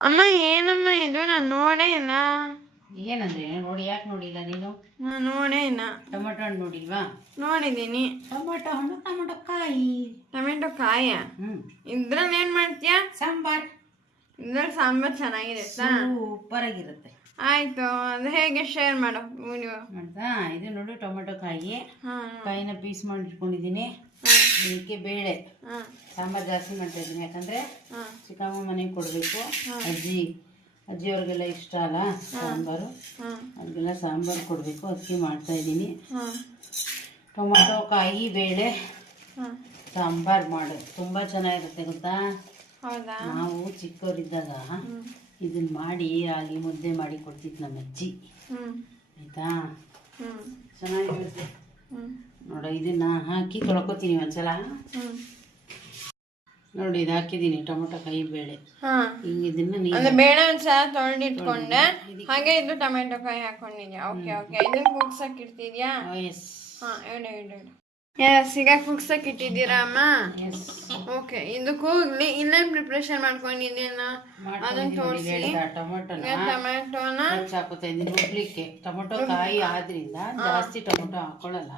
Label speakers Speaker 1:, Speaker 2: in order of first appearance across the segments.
Speaker 1: ಅಮ್ಮ ಏನಮ್ಮ ಇದು? ನಾನು ನೋಡೇ ಇಲ್ಲ
Speaker 2: ಏನಂದ್ರೆ ನೋಡಿ ಯಾಕೆ ನೋಡಿಲ್ಲ ನೀನು?
Speaker 1: ನಾನು ನೋಡೇ ಇಲ್ಲ
Speaker 2: ಟೊಮೆಟೊ ಹಣ್ಣು ನೋಡಿಲ್ವಾ?
Speaker 1: ನೋಡಿದ್ದೀನಿ.
Speaker 2: ಟೊಮೆಟೊ ಹಣ್ಣು ಟೊಮೆಟೊ ಕಾಯಿ.
Speaker 1: ಟೊಮೆಟೊ ಕಾಯ?
Speaker 2: ಹ್ಮ್.
Speaker 1: ಇದ್ರಲ್ಲಿ ಏನ್ ಮಾಡ್ತೀಯಾ?
Speaker 2: ಸಾಂಬಾರ್.
Speaker 1: ಇದ್ರಲ್ಲಿ ಸಾಂಬಾರ್ ಚೆನ್ನಾಗಿದೆ
Speaker 2: ಸೂಪರ್ ಆಗಿರುತ್ತೆ
Speaker 1: ಆಯ್ತು ಅದು ಹೇಗೆ ಶೇರ್ ಮಾಡು ನೀವು.
Speaker 2: ಮಾಡ್ತಾ ಇದು ನೋಡು ಟೊಮೆಟೊ ಕಾಯಿ.
Speaker 1: ಹಾ.
Speaker 2: ಕಾಯಿನ ಪೀಸ್ ಮಾಡಿ ಇಟ್ಕೊಂಡಿದ್ದೀನಿ ಇದಕ್ಕೆ ಬೇಳೆ. ಸಾಂಬಾರು ಜಾಸ್ತಿ ಮಾಡ್ತಾ ಇದ್ದೀನಿ. ಯಾಕಂದ್ರೆ ಚಿಕ್ಕಮ್ಮ ಮನೆಗೆ ಕೊಡಬೇಕು. ಅಜ್ಜಿ ಅಜ್ಜಿಯವ್ರಿಗೆಲ್ಲ ಇಷ್ಟ ಅಲ್ಲ ಸಾಂಬಾರು.
Speaker 1: ಅದಕ್ಕೆಲ್ಲ
Speaker 2: ಅವ್ರಿಗೆಲ್ಲ ಸಾಂಬಾರು ಕೊಡಬೇಕು. ಅದಕ್ಕೆ ಮಾಡ್ತಾ ಇದ್ದೀನಿ. ಟೊಮೊಟೊ ಕಾಯಿ ಬೇಳೆ ಸಾಂಬಾರು ಮಾಡೋದು ತುಂಬ ಚೆನ್ನಾಗಿರುತ್ತೆ ಗೊತ್ತಾ? ನಾವು ಚಿಕ್ಕವರಿದ್ದಾಗ ಇದನ್ನ ಮಾಡಿ ರಾಗಿ ಮುದ್ದೆ ಮಾಡಿ ಕೊಡ್ತಿತ್ತು ನಮ್ಮ ಅಜ್ಜಿ ಆಯ್ತಾ? ಚೆನ್ನಾಗಿರುತ್ತೆ. ನೋಡ ಇದನ್ನ ಹಾಕಿ ತೊಳ್ಕೊತೀನಿ ಒಂದ್ಸಲ. ನೋಡಿ ಇದು ಹಾಕಿದ್ದೀನಿ ಟೊಮೊಟೊ ಕಾಯಿ ಬೇಳೆ ಹಿಂಗೆ ಇದನ್ನ
Speaker 1: ಅಂದ್ರೆ ಬೇಳೆ ಒಂದ್ಸಲ ತೊಳೆದಿಟ್ಕೊಂಡೆ. ಹಾಗೆ ಇದು ಟೊಮೆಟೊ ಕಾಯಿ ಹಾಕೊಂಡಿದ್ಯಾ? Okay okay. ಇದನ್ನ ಕುಗ್ಸಕ್ ಇಡ್ತಿದ್ಯಾ?
Speaker 2: ಎಸ್.
Speaker 1: ಹಾ ಎಸ್ ಈಗ ಕುಗ್ಸಕ್ ಇಟ್ಟಿದ್ದೀರಾ ಅಮ್ಮ?
Speaker 2: ಎಸ್
Speaker 1: ಓಕೆ ಇದಕ್ಕೆ ಹೋಗ್ಲಿ ಇನ್ನೇನ್ ಪ್ರಿಪ್ರೇಷನ್ ಮಾಡ್ಕೊಂಡಿದ್ದೀನ? ಅದನ್ನ ತೋರಿಸಿ.
Speaker 2: ಟೊಮೆಟೋನ
Speaker 1: ಟೊಮೆಟೊನ?
Speaker 2: ಟೊಮೆಟೊ ಹಾಕೋತಾ ಇದ್ದೀನಿ ರುಬ್ಲಿಕ್ಕೆ. ಟೊಮೊಟೊ ಕಾಯಿ ಆದ್ರಿಂದ ಜಾಸ್ತಿ ಟೊಮೆಟೊ ಹಾಕೊಳ್ಳಲ್ಲ.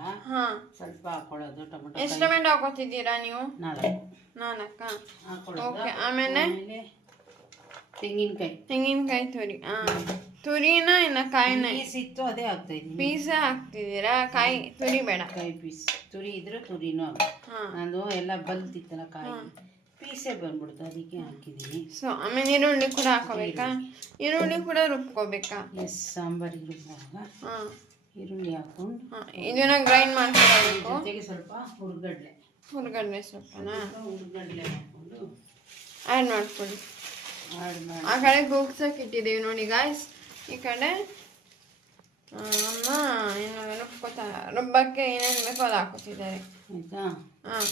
Speaker 2: ಸ್ವಲ್ಪ ಹಾಕೊಳ್ಳೋದು ಟೊಮೆಟೊ
Speaker 1: ಎಷ್ಟು ಟೊಮೆಟೊ ಹಾಕೋತಿದ್ದೀರಾ ನೀವು?
Speaker 2: ನಾಲ್ಕು.
Speaker 1: ನಾಲ್ಕ? ಓಕೆ ಆಮೇಲೆ
Speaker 2: ತೆಂಗಿನಕಾಯಿ
Speaker 1: ತೆಂಗಿನಕಾಯಿ ತುರಿ. ಹಾ. ತುರಿನ ಇನ್ನ ಕಾಯಿನ
Speaker 2: ಪೀಸ್ ಇತ್ತು ಅದೇ ಹಾಕ್ತಾ ಇದ್ದೀನಿ
Speaker 1: ಪೀಸ ಹಾಕ್ತಿದ್ದೀರಾ ಕಾಯಿ ತುರಿ ಬೇಡ
Speaker 2: ಕಾಯಿ ಪೀಸ್. ತುರಿ ಇದ್ರೆ ತುರಿನೂ ಅದು ಎಲ್ಲ ಬಲ್ತಿತ್ತಲ್ಲ ಕಾಯಿ. ಪೀಸೇ ಬಂದ್ಬಿಡ್ತು ಅದಕ್ಕೆ ಹಾಕಿದ್ದೀನಿ.
Speaker 1: ಸೊ ಆಮೇಲೆ ಈರುಳ್ಳಿ ಕೂಡ ಹಾಕೋಬೇಕಾ? ಈರುಳ್ಳಿ. ಕೂಡ ರುಬ್ಕೋಬೇಕಾ?
Speaker 2: ಎಸ್ ಸಾಂಬಾರಿಗೆ ರುಬ್ಬುವಾಗ
Speaker 1: ಹಾ.
Speaker 2: ಈರುಳ್ಳಿ ಹಾಕೊಂಡು
Speaker 1: ಹಾ. ಇದನ್ನ ಗ್ರೈಂಡ್ ಮಾಡ್ಕೊಳ್ಬೇಕು
Speaker 2: ಜೊತೆಗೆ ಸ್ವಲ್ಪ ಹುರ್ಗಡ್ಲೆ.
Speaker 1: ಹುರ್ಗಡ್ಲೆ ಸ್ವಲ್ಪನಾ
Speaker 2: ಹುರ್ಗಡ್ಲೆ ಹಾಕೊಂಡು
Speaker 1: ಆ್ಯಡ್ ಮಾಡ್ಕೊಳ್ಳಿ ಆ ಕಡೆ ಕೂಗ್ಸಕ್ ಇಟ್ಟಿದ್ದೀವಿ ನೋಡಿ ಗಾಯ್ಸ್ ಈ ಕಡೆ ಅಮ್ಮ ಏನು ರುಬ್ಕೋತಾ ರುಬ್ಬಕ್ಕೆ ಏನೇನು ಬೇಕೋ ಅದು ಹಾಕೋತಿದ್ದಾರೆ ಹಾಂ.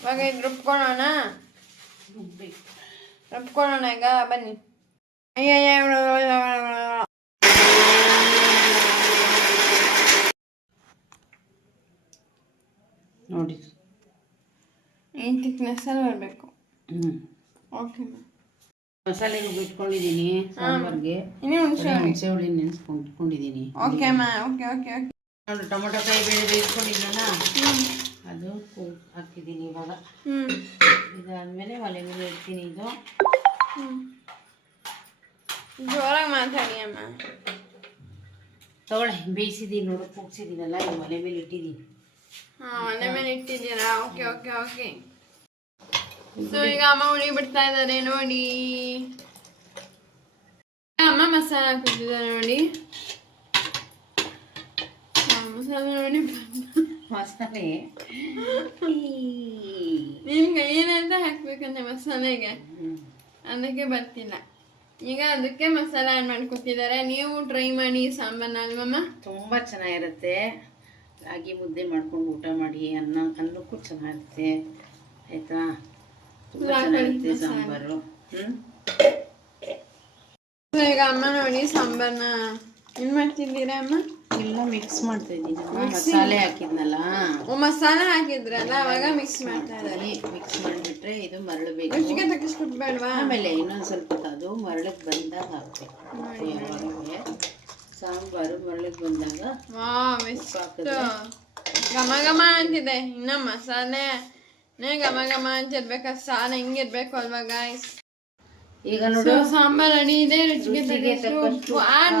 Speaker 1: ಇವಾಗ ಇದು ರುಬ್ಕೊಳ್ಳೋಣ? ರುಬ್ಕೊಳ್ಳೋಣ ಈಗ ಬನ್ನಿ. ಅಯ್ಯಯ್ಯ
Speaker 2: ನೋಡಿ
Speaker 1: ಈ ತಿಕ್ನೆಸ್ಸಲ್ಲಿ ಬರಬೇಕು?
Speaker 2: ಹ್ಞೂ
Speaker 1: ಓಕೆ
Speaker 2: ಮಸಾಲೆ ರುಬ್ಬಿಟ್ಕೊಂಡಿದ್ದೀನಿ ಸಾಂಬಾರ್ಗೆ.
Speaker 1: ಹುಣಸೆ
Speaker 2: ಹುಳಿ ನೆನೆಸ್ಕೊಂಡಿದ್ದೀನಿ
Speaker 1: ಓಕೆ ಅಮ್ಮ ಓಕೆ ಓಕೆ ಓಕೆ.
Speaker 2: ನೋಡಿ ಟೊಮೊಟೊ ಕಾಯಿ ಬೇಳೆ ಬೇಯಿಸ್ಕೊಂಡಿದ್ನಲ್ಲ ಅದು ಹಾಕಿದ್ದೀನಿ ಇವಾಗ. ಇದಾದ್ಮೇಲೆ ಒಲೆ ಮೇಲೆ ಇಡ್ತೀನಿ ಇದು.
Speaker 1: ಜೋರಾಗಿ ಮಾತಾಡಿ ಅಮ್ಮ.
Speaker 2: ತಗೊಳ್ಳಿ ಬೇಯಿಸಿದ್ದೀನಿ ನೋಡು ಕೂಗ್ಸಿದ್ದೀನಲ್ಲ ಇದು ಒಲೆ ಮೇಲೆ ಇಟ್ಟಿದ್ದೀನಿ
Speaker 1: ಹಾಂ ಮನೆ ಮೇಲೆ ಇಟ್ಟಿದ್ದೀರಾ? Okay okay okay. ಸೊ ಈಗ ಅಮ್ಮ ಉಳಿ ಬಿಡ್ತಾ ಇದ್ದಾರೆ ನೋಡಿ. ಅಮ್ಮ ಮಸಾಲ ಹಾಕಿದ್ದಾರೆ ನೋಡಿ. ಮಸಾಲ ನೋಡಿ.
Speaker 2: ಮಸಾಲೆ.
Speaker 1: ನಿಮ್ಗೆ ಏನಂತ ಹಾಕ್ಬೇಕಂದ್ರೆ ಮಸಾಲೆಗೆ. ಅದಕ್ಕೆ ಬರ್ತಿಲ್ಲ. ಈಗ ಅದಕ್ಕೆ ಮಸಾಲೆ ಆ್ಯಡ್ ಮಾಡ್ಕೊತಿದ್ದಾರೆ ನೀವು ಟ್ರೈ ಮಾಡಿ ಸಾಂಬಾರ್ನ ಅಲ್ವಮ್ಮ
Speaker 2: ತುಂಬ ಚೆನ್ನಾಗಿರುತ್ತೆ. ರಾಗಿ ಮುದ್ದೆ ಮಾಡ್ಕೊಂಡು ಊಟ ಮಾಡಿ ಅನ್ನ ಅನ್ನಕ್ಕೂ ಚೆನ್ನಾಗಿರುತ್ತೆ. ಆಯ್ತಾ? ತುಂಬ ಚೆನ್ನಾಗಿರುತ್ತೆ ಸಾಂಬಾರು. ಹ್ಞೂ
Speaker 1: ಈಗ ಅಮ್ಮ ನೋಡಿ ಸಾಂಬಾರ್ನ. ಏನ್ ಮಾಡ್ತಿದ್ದೀರಾ ಅಮ್ಮ?
Speaker 2: ಎಲ್ಲ ಮಿಕ್ಸ್ ಮಾಡ್ತಾ ಇದ್ದೀನಿ. ಮಸಾಲೆ ಹಾಕಿದ್ನಲ್ಲ?
Speaker 1: ಓ ಮಸಾಲೆ ಹಾಕಿದ್ರಲ್ಲ ಅವಾಗ ಮಿಕ್ಸ್ ಮಾಡ್ತಾ ಇದ್ದಾರೆ
Speaker 2: ಮಿಕ್ಸ್ ಮಾಡಿಬಿಟ್ರೆ ಇದು ಮರಳಬೇಕು.
Speaker 1: ರುಚಿಗೆ ತಕ್ಕಿಸ್ಬಿಟ್ಟು ಬೇಡವಾ?
Speaker 2: ಆಮೇಲೆ ಇನ್ನೊಂದು ಸ್ವಲ್ಪ ಅದು ಮರಳಕ್ಕೆ ಬಂದಾಗ ಹಾಕ್ಬೇಕು. ಯಾವಾಗಲೇ ಸಾಂಬಾರು ಮರಳಕ್ಕೆ ಬಂದಾಗ
Speaker 1: ಘಮ ಘಮ ಅಂತಿದೆ. ಇನ್ನ ಮಸಾಲೆ ನೇ ಘಮ ಅಂತ ಇರ್ಬೇಕು ಸಾಲ ಹೆಂಗಿರ್ಬೇಕು ಅಲ್ವಾ ಗಾಯ್ಸ್
Speaker 2: ಈಗ ನೋಡು.
Speaker 1: ಸಾಂಬಾರ್ ಅಡಿ ಇದೆ ರುಚಿಗೆ ತಕ್ಕಷ್ಟು ಆಡ್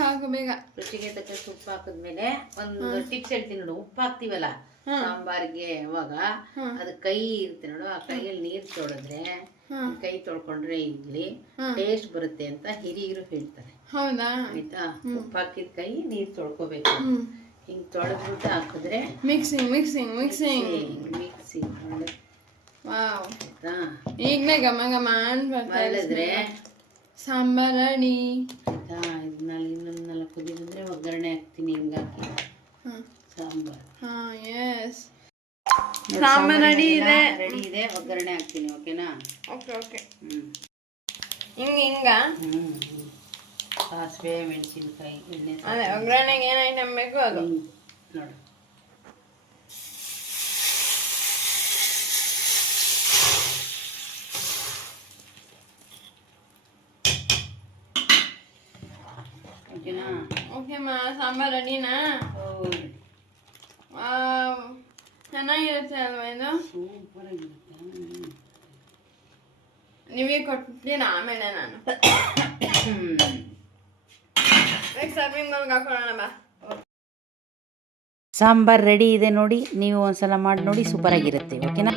Speaker 1: ಹಾಕು ಬೇಗ.
Speaker 2: ರುಚಿಗೆ ತಕ್ಕಷ್ಟು ಉಪ್ಪು ಹಾಕಿದ್ಮೇಲೆ ಒಂದು ಟಿಪ್ಸ್ ಹೇಳ್ತೀನಿ ನೋಡು. ಉಪ್ಪು ಹಾಕ್ತಿವಲ್ಲ? ಸಾಂಬಾರ್ಗೆ ಅವಾಗ. ಅದು ಕೈ ಇರುತ್ತೆ ನೋಡು. ಆ ಕೈಯಲ್ಲಿ ನೀರ್ ತೊಳೆದ್ರೆ. ಕೈ ತೊಳ್ಕೊಂಡ್ರೆ ಇಲ್ಲಿ ಟೇಸ್ಟ್ ಬರುತ್ತೆ ಅಂತ ಹಿರಿಯರು ಹೇಳ್ತಾರೆ.
Speaker 1: ಹೌದಾ?
Speaker 2: ಆಯ್ತಾ? ಉಪ್ಪು ಹಾಕಿದ ಕೈ ನೀರ್ ತೊಳ್ಕೊಬೇಕು ಹಿಂಗ್ ತೊಳೆದ್ಬಿಟ್ಟು ಹಾಕಿದ್ರೆ
Speaker 1: mixing mixing mixing
Speaker 2: mixing
Speaker 1: wow ಈಗಲೇ ಘಮ ಘಮ
Speaker 2: ಮಾಡಿದ್ರೆ
Speaker 1: ಸಾಂಬಾರ್ ರೆಡಿ
Speaker 2: ಆಯ್ತಾ? ಇದನ್ನ ಇನ್ನೊಂದು ನಾಲ್ಕು ದಿನ ಅಂದರೆ ಒಗ್ಗರಣೆ ಹಾಕ್ತೀನಿ ಹಿಂಗೆ ಹಾಕಿ. ಸಾಂಬಾರ್.
Speaker 1: ಹಾ ಎಸ್ ಸಾಂಬಾರ್ ರೆಡಿ ಇದೆ.
Speaker 2: ರೆಡಿ ಇದೆ. ಒಗ್ಗರಣೆ ಹಾಕ್ತೀನಿ ಓಕೆನಾ?
Speaker 1: Okay okay.
Speaker 2: ಹ್ಞೂ
Speaker 1: ಹಿಂಗ ಹಿಂಗ?
Speaker 2: ಹ್ಮ್. ಸಾಸಿವೆ ಮೆಣಸಿನ್ಕಾಯಿ ಎಣ್ಣೆ
Speaker 1: ಅದೇ ಒಗ್ಗರಣೆಗೆ ಏನು ಐಟಮ್ ಬೇಕು ಅದು?
Speaker 2: ನೋಡಿ.
Speaker 1: ಓಕೆಮ್ಮ ಸಾಂಬಾರು ರೆಡಿನಾ ಚೆನ್ನಾಗಿರುತ್ತೆ ಅಲ್ವಾ ಇದು? ನೀವೇ ಕೊಟ್ಟಿನ ಆಮೇಲೆ ನಾನು.
Speaker 2: ಸಾಂಬಾರ್ ರೆಡಿ ಇದೆ ನೋಡಿ ನೀವು ಒಂದ್ಸಲ ಮಾಡಿ ನೋಡಿ ಸೂಪರ್ ಆಗಿರುತ್ತೆ ಓಕೆನಾ